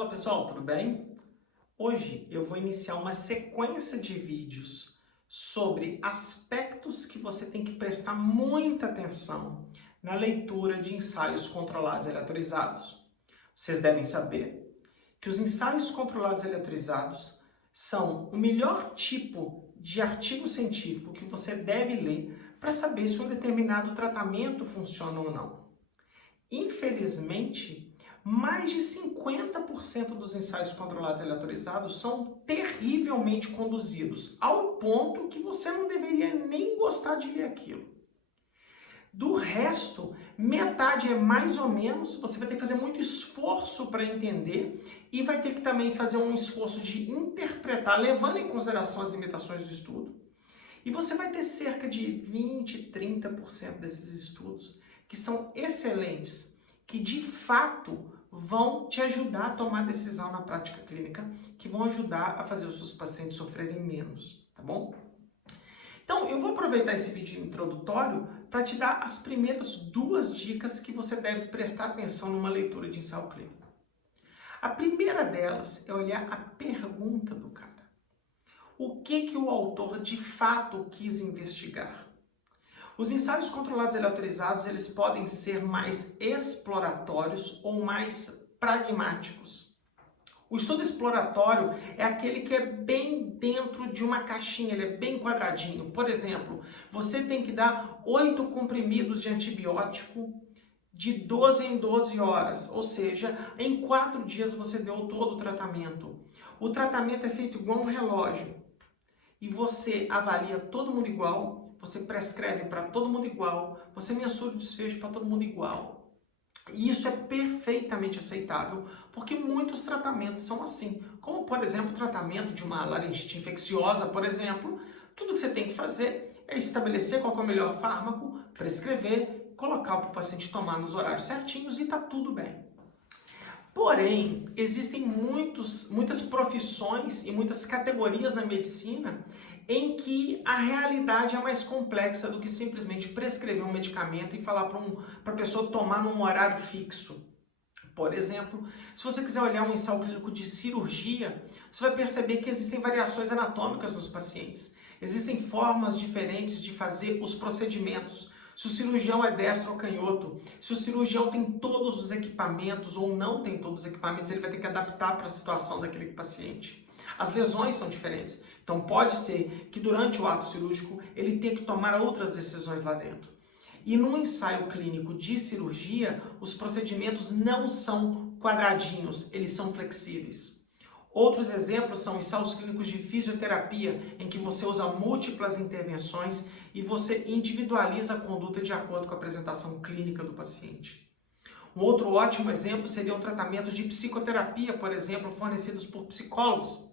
Fala pessoal, tudo bem? Hoje eu vou iniciar uma sequência de vídeos sobre aspectos que você tem que prestar muita atenção na leitura de ensaios controlados aleatorizados. Vocês devem saber que os ensaios controlados aleatorizados são o melhor tipo de artigo científico que você deve ler para saber se um determinado tratamento funciona ou não. Infelizmente, mais de 50% dos ensaios controlados aleatorizados são terrivelmente conduzidos, ao ponto que você não deveria nem gostar de ler aquilo. Do resto, metade é mais ou menos, você vai ter que fazer muito esforço para entender e vai ter que também fazer um esforço de interpretar, levando em consideração as limitações do estudo. E você vai ter cerca de 20, 30% desses estudos que são excelentes, que de fato vão te ajudar a tomar decisão na prática clínica, que vão ajudar a fazer os seus pacientes sofrerem menos, tá bom? Então, eu vou aproveitar esse vídeo introdutório para te dar as primeiras duas dicas que você deve prestar atenção numa leitura de ensaio clínico. A primeira delas é olhar a pergunta do cara. O que o autor de fato quis investigar? Os ensaios controlados aleatorizados, eles podem ser mais exploratórios ou mais pragmáticos. O estudo exploratório é aquele que é bem dentro de uma caixinha, ele é bem quadradinho. Por exemplo, você tem que dar 8 comprimidos de antibiótico de 12 em 12 horas, ou seja, em 4 dias você deu todo o tratamento. O tratamento é feito igual um relógio e você avalia todo mundo igual, você prescreve para todo mundo igual, você mensura o desfecho para todo mundo igual. E isso é perfeitamente aceitável, porque muitos tratamentos são assim. Como, por exemplo, o tratamento de uma laringite infecciosa, por exemplo, tudo que você tem que fazer é estabelecer qual é o melhor fármaco, prescrever, colocar para o paciente tomar nos horários certinhos e está tudo bem. Porém, existem muitas profissões e muitas categorias na medicina em que a realidade é mais complexa do que simplesmente prescrever um medicamento e falar para a pessoa tomar num horário fixo. Por exemplo, se você quiser olhar um ensaio clínico de cirurgia, você vai perceber que existem variações anatômicas nos pacientes. Existem formas diferentes de fazer os procedimentos. Se o cirurgião é destro ou canhoto, se o cirurgião tem todos os equipamentos ou não tem todos os equipamentos, ele vai ter que adaptar para a situação daquele paciente. As lesões são diferentes. Então pode ser que durante o ato cirúrgico ele tenha que tomar outras decisões lá dentro. E no ensaio clínico de cirurgia, os procedimentos não são quadradinhos, eles são flexíveis. Outros exemplos são ensaios clínicos de fisioterapia, em que você usa múltiplas intervenções e você individualiza a conduta de acordo com a apresentação clínica do paciente. Um outro ótimo exemplo seria um tratamento de psicoterapia, por exemplo, fornecidos por psicólogos,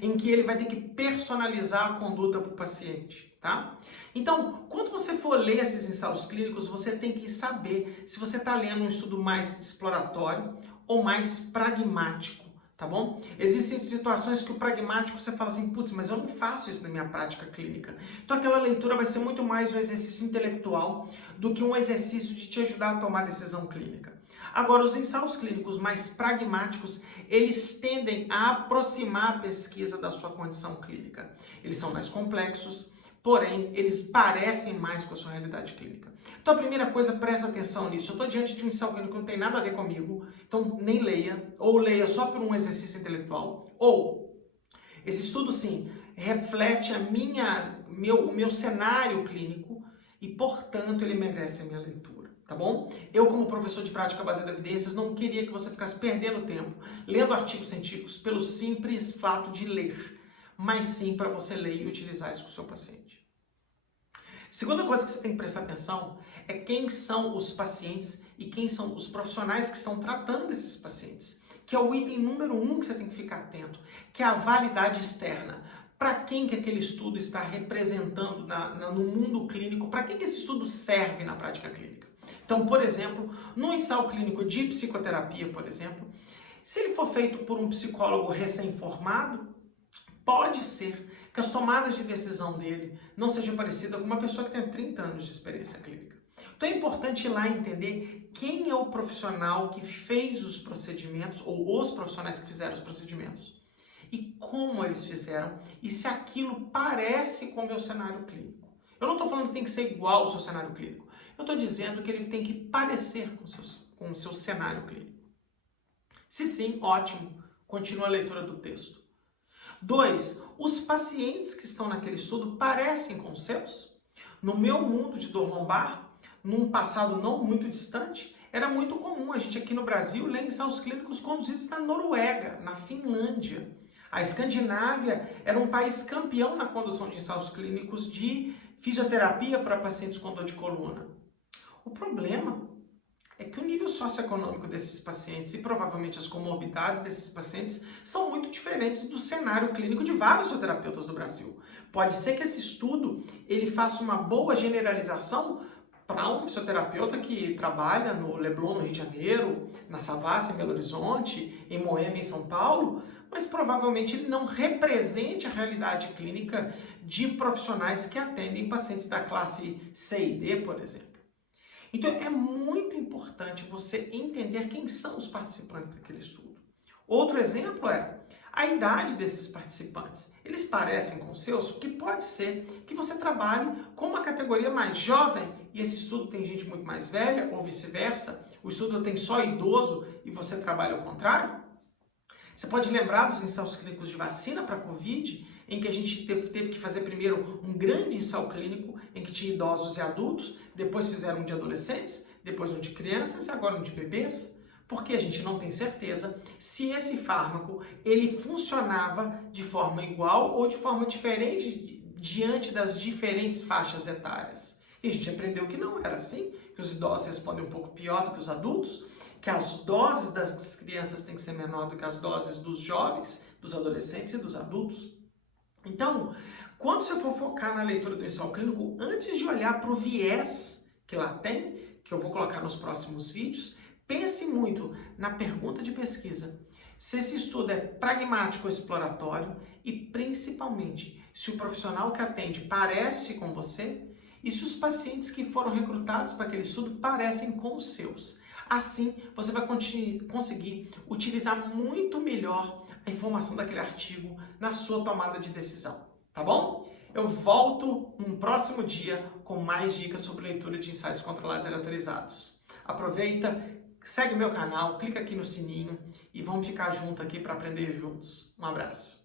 em que ele vai ter que personalizar a conduta para o paciente, tá? Então, quando você for ler esses ensaios clínicos, você tem que saber se você está lendo um estudo mais exploratório ou mais pragmático, tá bom? Existem situações que o pragmático você fala assim, putz, mas eu não faço isso na minha prática clínica. Então aquela leitura vai ser muito mais um exercício intelectual do que um exercício de te ajudar a tomar decisão clínica. Agora, os ensaios clínicos mais pragmáticos, eles tendem a aproximar a pesquisa da sua condição clínica. Eles são mais complexos, porém, eles parecem mais com a sua realidade clínica. Então, a primeira coisa, presta atenção nisso. Eu estou diante de um ensaio clínico que não tem nada a ver comigo, então nem leia, ou leia só por um exercício intelectual, ou esse estudo, sim, reflete o meu cenário clínico e, portanto, ele merece a minha leitura. Tá bom? Eu, como professor de prática baseada em evidências, não queria que você ficasse perdendo tempo lendo artigos científicos pelo simples fato de ler, mas sim para você ler e utilizar isso com o seu paciente. Segunda coisa que você tem que prestar atenção é quem são os pacientes e quem são os profissionais que estão tratando desses pacientes, que é o item número 1 que você tem que ficar atento, que é a validade externa. Para quem que aquele estudo está representando no mundo clínico, para quem que esse estudo serve na prática clínica. Então, por exemplo, no ensaio clínico de psicoterapia, por exemplo, se ele for feito por um psicólogo recém-formado, pode ser que as tomadas de decisão dele não sejam parecidas com uma pessoa que tem 30 anos de experiência clínica. Então Então é importante ir lá entender quem é o profissional que fez os procedimentos ou os profissionais que fizeram os procedimentos e como eles fizeram e se aquilo parece com o meu cenário clínico. Eu não estou falando que tem que ser igual ao seu cenário clínico. Eu estou dizendo que ele tem que parecer com o seu cenário clínico. Se sim, ótimo. Continua a leitura do texto. 2. Os pacientes que estão naquele estudo parecem com os seus? No meu mundo de dor lombar, num passado não muito distante, era muito comum a gente aqui no Brasil ler ensaios clínicos conduzidos na Noruega, na Finlândia. A Escandinávia era um país campeão na condução de ensaios clínicos de fisioterapia para pacientes com dor de coluna. O problema é que o nível socioeconômico desses pacientes e provavelmente as comorbidades desses pacientes são muito diferentes do cenário clínico de vários fisioterapeutas do Brasil. Pode ser que esse estudo ele faça uma boa generalização para um fisioterapeuta que trabalha no Leblon, no Rio de Janeiro, na Savassi, em Belo Horizonte, em Moema, em São Paulo, mas provavelmente ele não represente a realidade clínica de profissionais que atendem pacientes da classe C e D, por exemplo. Então é muito importante você entender quem são os participantes daquele estudo. Outro exemplo é a idade desses participantes. Eles parecem com os seus? Porque pode ser que você trabalhe com uma categoria mais jovem e esse estudo tem gente muito mais velha ou vice-versa. O estudo tem só idoso e você trabalha ao contrário. Você pode lembrar dos ensaios clínicos de vacina para Covid, em que a gente teve que fazer primeiro um grande ensaio clínico em que tinha idosos e adultos, depois fizeram um de adolescentes, depois um de crianças e agora um de bebês, porque a gente não tem certeza se esse fármaco ele funcionava de forma igual ou de forma diferente diante das diferentes faixas etárias. E a gente aprendeu que não era assim, que os idosos respondem um pouco pior do que os adultos, que as doses das crianças têm que ser menor do que as doses dos jovens, dos adolescentes e dos adultos. Então, quando você for focar na leitura do ensaio clínico, antes de olhar para o viés que lá tem, que eu vou colocar nos próximos vídeos, pense muito na pergunta de pesquisa, se esse estudo é pragmático ou exploratório e, principalmente, se o profissional que atende parece com você e se os pacientes que foram recrutados para aquele estudo parecem com os seus. Assim, você vai conseguir utilizar muito melhor a informação daquele artigo na sua tomada de decisão, tá bom? Eu volto no próximo dia com mais dicas sobre leitura de ensaios controlados e aleatorizados. Aproveita, segue o meu canal, clica aqui no sininho e vamos ficar juntos aqui para aprender juntos. Um abraço.